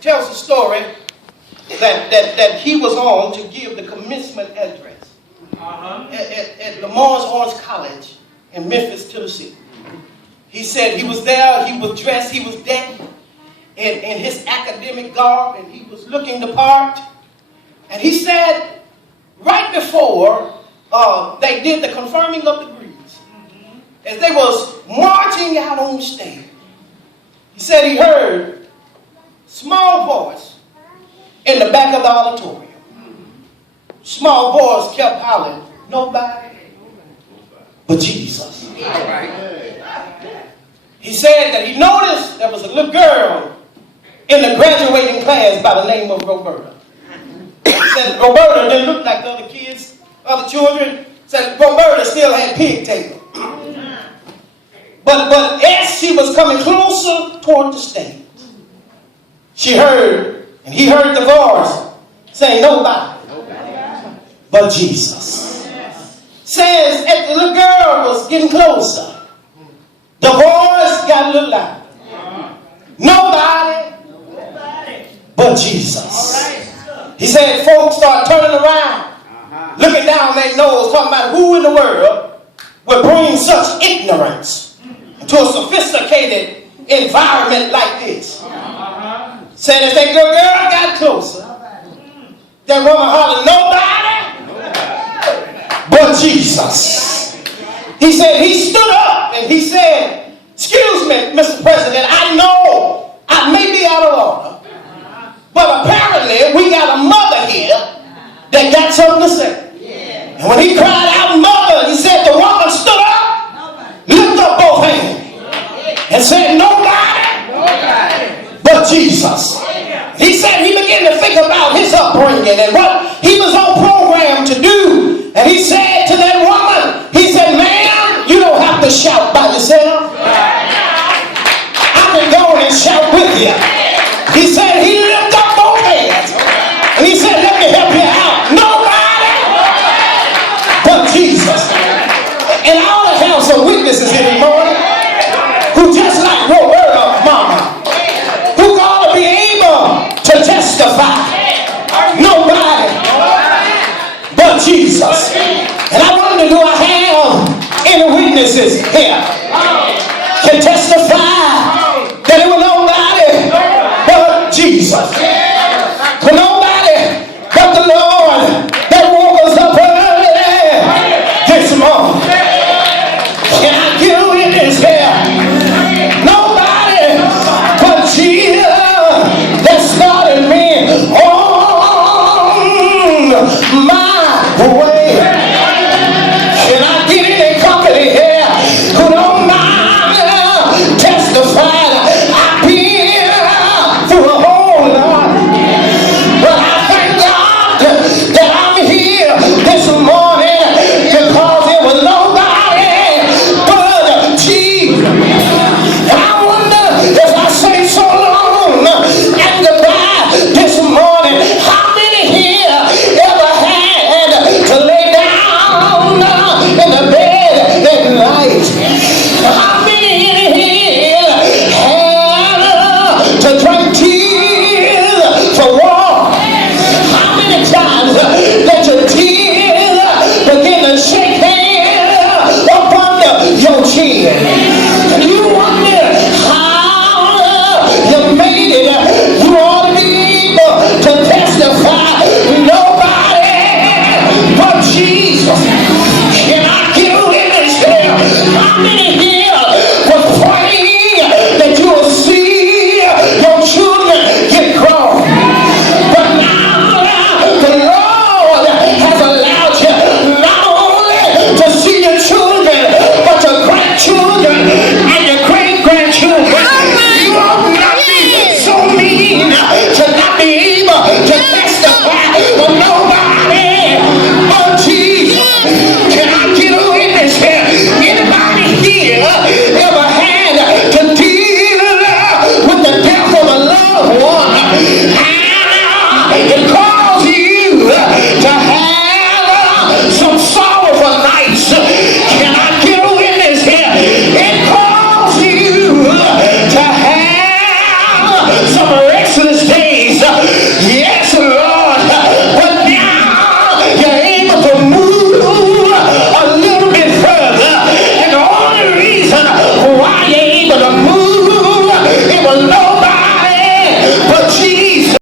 tells a story that he was on to give the commencement address at Lamar Orange College in Memphis, Tennessee. He said he was there, he was dressed, he was decked in his academic garb, and he was looking the part. And he said, right before they did the confirming of degrees, as they was marching out on stage, he said he heard small voice in the back of the auditorium. Small voice kept hollering, nobody but Jesus. He said that he noticed there was a little girl in the graduating class by the name of Roberta. He said Roberta didn't look like the other kids, other children. He said Roberta still had pigtails. But as she was coming closer toward the stage, she heard, and he heard the voice saying, nobody but Jesus. Says as the little girl was getting closer, the voice got a little louder. Nobody but Jesus. He said folks start turning around, looking down their nose, talking about who in the world would bring such ignorance to a sophisticated environment like this. Said as that little girl got closer, that woman hollered, nobody but Jesus. He said he stood up and he said, excuse me, Mr. President, I know I may be out of order, but apparently we got a mother here that got something to say. And when he cried out mother, he said the woman stood up, lifted up both hands, and said nobody but Jesus. He said he began to think about his upbringing and what he was on program to do. And he said to that woman, he said, ma'am, you don't have to shout by yourself. I can go and shout with you. He said he lifted up both hands. And he said, let me help you out. Nobody but Jesus. And I ought to have some witnesses here this morning who just like Roberta, mama, who ought to be able to testify. Nobody but Jesus. And I wonder, do I have any witnesses here can testify that it was nobody but Jesus?